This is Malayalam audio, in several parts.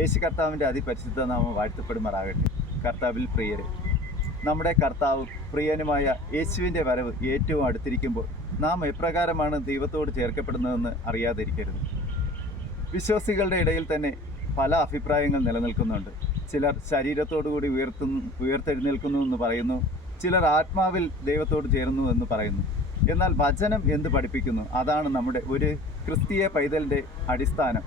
യേശു കർത്താവിൻ്റെ അതിപരിശുദ്ധ നാമം വാഴ്ത്തപ്പെടുമാറാകട്ടെ. കർത്താവിൽ പ്രിയരെ, നമ്മുടെ കർത്താവും പ്രിയനുമായ യേശുവിൻ്റെ വരവ് ഏറ്റവും അടുത്തിരിക്കുമ്പോൾ നാം എപ്രകാരമാണ് ദൈവത്തോട് ചേർക്കപ്പെടുന്നതെന്ന് അറിയാതിരിക്കരുത്. വിശ്വാസികളുടെ ഇടയിൽ തന്നെ പല അഭിപ്രായങ്ങൾ നിലനിൽക്കുന്നുണ്ട്. ചിലർ ശരീരത്തോടുകൂടി ഉയർത്തെഴുന്നേൽക്കുന്നു എന്ന് പറയുന്നു, ചിലർ ആത്മാവിൽ ദൈവത്തോട് ചേരുന്നു എന്ന് പറയുന്നു. എന്നാൽ വചനം എന്ത് പഠിപ്പിക്കുന്നു? അതാണ് നമ്മുടെ ഒരു ക്രിസ്തീയ പൈതലിൻ്റെ അടിസ്ഥാനം.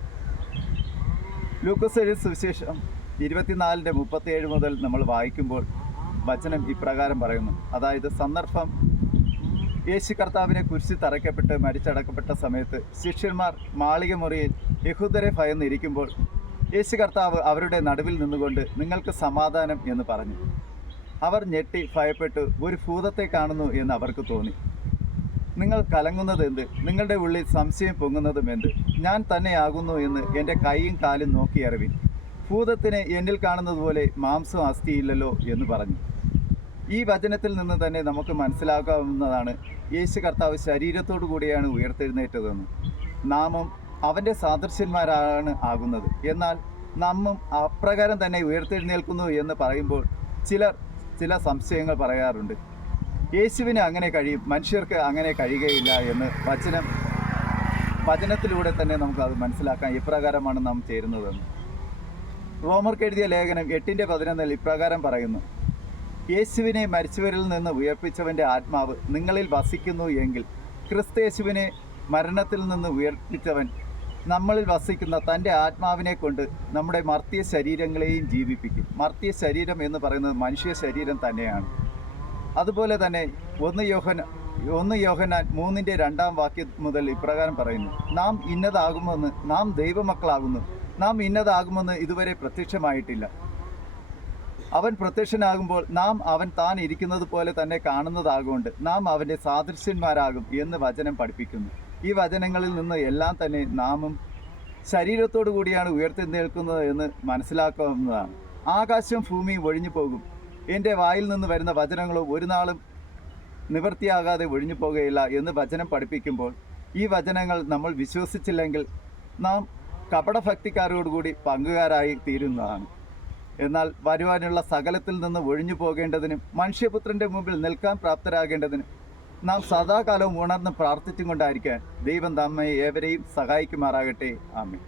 ലൂക്കോസ് എഴുതിയ സുവിശേഷം 24:37 മുതൽ നമ്മൾ വായിക്കുമ്പോൾ വചനം ഇപ്രകാരം പറയുന്നു. അതായത് സന്ദർഭം യേശു കർത്താവിനെ കുരിശിൽ തറയ്ക്കപ്പെട്ട് മരിച്ചടക്കപ്പെട്ട സമയത്ത് ശിഷ്യന്മാർ മാളിക മുറിയിൽ യഹൂദരെ ഭയന്നിരിക്കുമ്പോൾ യേശു കർത്താവ് അവരുടെ നടുവിൽ നിന്നുകൊണ്ട് നിങ്ങൾക്ക് സമാധാനം എന്ന് പറഞ്ഞു. അവർ ഞെട്ടി ഭയപ്പെട്ടു ഒരു ഭൂതത്തെ കാണുന്നു എന്ന് അവർക്ക് തോന്നി. നിങ്ങൾ കലങ്ങുന്നത് എന്ത്? നിങ്ങളുടെ ഉള്ളിൽ സംശയം പൊങ്ങുന്നതും എന്ത്? ഞാൻ തന്നെയാകുന്നു എന്ന് എൻ്റെ കൈയും കാലും നോക്കിയറിവിൻ. ഭൂതത്തിന് എന്നിൽ കാണുന്നത് പോലെ മാംസം അസ്ഥിയില്ലല്ലോ എന്ന് പറഞ്ഞു. ഈ വചനത്തിൽ നിന്ന് തന്നെ നമുക്ക് മനസ്സിലാക്കാവുന്നതാണ് യേശു കർത്താവ് ശരീരത്തോടു കൂടിയാണ് ഉയർത്തെഴുന്നേറ്റതെന്ന്. നാമും അവൻ്റെ സാദൃശ്യന്മാരാണ് ആകുന്നത്. എന്നാൽ നാമും അപ്രകാരം തന്നെ ഉയർത്തെഴുന്നേൽക്കുന്നു എന്ന് പറയുമ്പോൾ ചില സംശയങ്ങൾ പറയാറുണ്ട്. യേശുവിന് അങ്ങനെ കഴിയും, മനുഷ്യർക്ക് അങ്ങനെ കഴിയുകയില്ല എന്ന് വചനത്തിലൂടെ തന്നെ നമുക്കത് മനസ്സിലാക്കാം എപ്രകാരമാണ് നാം ചേരുന്നതെന്ന്. റോമർക്ക് എഴുതിയ ലേഖനം 8:11 ഇപ്രകാരം പറയുന്നു: യേശുവിനെ മരിച്ചവരിൽ നിന്ന് ഉയർപ്പിച്ചവൻ്റെ ആത്മാവ് നിങ്ങളിൽ വസിക്കുന്നു എങ്കിൽ ക്രിസ്തയേശുവിനെ മരണത്തിൽ നിന്ന് ഉയർപ്പിച്ചവൻ നമ്മളിൽ വസിക്കുന്ന തൻ്റെ ആത്മാവിനെ കൊണ്ട് നമ്മുടെ മർത്യയ ശരീരങ്ങളെയും ജീവിപ്പിക്കും. മർത്യയ ശരീരം എന്ന് പറയുന്നത് മനുഷ്യ ശരീരം തന്നെയാണ്. അതുപോലെ തന്നെ 1 യോഹന്നാൻ 3:2 മുതൽ ഇപ്രകാരം പറയുന്നു: നാം ഇന്നതാകുമെന്ന്, നാം ദൈവമക്കളാകുന്നു, നാം ഇന്നതാകുമെന്ന് ഇതുവരെ പ്രത്യക്ഷമായിട്ടില്ല. അവൻ പ്രത്യക്ഷനാകുമ്പോൾ നാം അവൻ താൻ ഇരിക്കുന്നത് പോലെ തന്നെ കാണുന്നതാകൊണ്ട് നാം അവൻ്റെ സാദൃശ്യന്മാരാകും എന്ന് വചനം പഠിപ്പിക്കുന്നു. ഈ വചനങ്ങളിൽ നിന്ന് എല്ലാം തന്നെ നാമും ശരീരത്തോടു കൂടിയാണ് ഉയർത്തെഴുന്നേൽക്കുന്നത് എന്ന് മനസ്സിലാക്കാവുന്നതാണ്. ആകാശവും ഭൂമിയും ഒഴിഞ്ഞു പോകും, എൻ്റെ വായിൽ നിന്ന് വരുന്ന വചനങ്ങളോ ഒരു നാളും നിവൃത്തിയാകാതെ ഒഴിഞ്ഞു പോകുകയില്ല എന്ന് വചനം പഠിപ്പിക്കുമ്പോൾ ഈ വചനങ്ങൾ നമ്മൾ വിശ്വസിച്ചില്ലെങ്കിൽ നാം കപടഭക്തിക്കാരോടുകൂടി പങ്കുകാരായി തീരുന്നതാണ്. എന്നാൽ വരുവാനുള്ള സകലത്തിൽ നിന്ന് ഒഴിഞ്ഞു പോകേണ്ടതിനും മനുഷ്യപുത്രൻ്റെ മുമ്പിൽ നിൽക്കാൻ പ്രാപ്തരാകേണ്ടതിനും നാം സദാകാലവും ഉണർന്ന് പ്രാർത്ഥിച്ചും കൊണ്ടായിരിക്കാൻ ദൈവം നമ്മെ ഏവരെയും സഹായിക്കുമാറാകട്ടെ. ആമേൻ.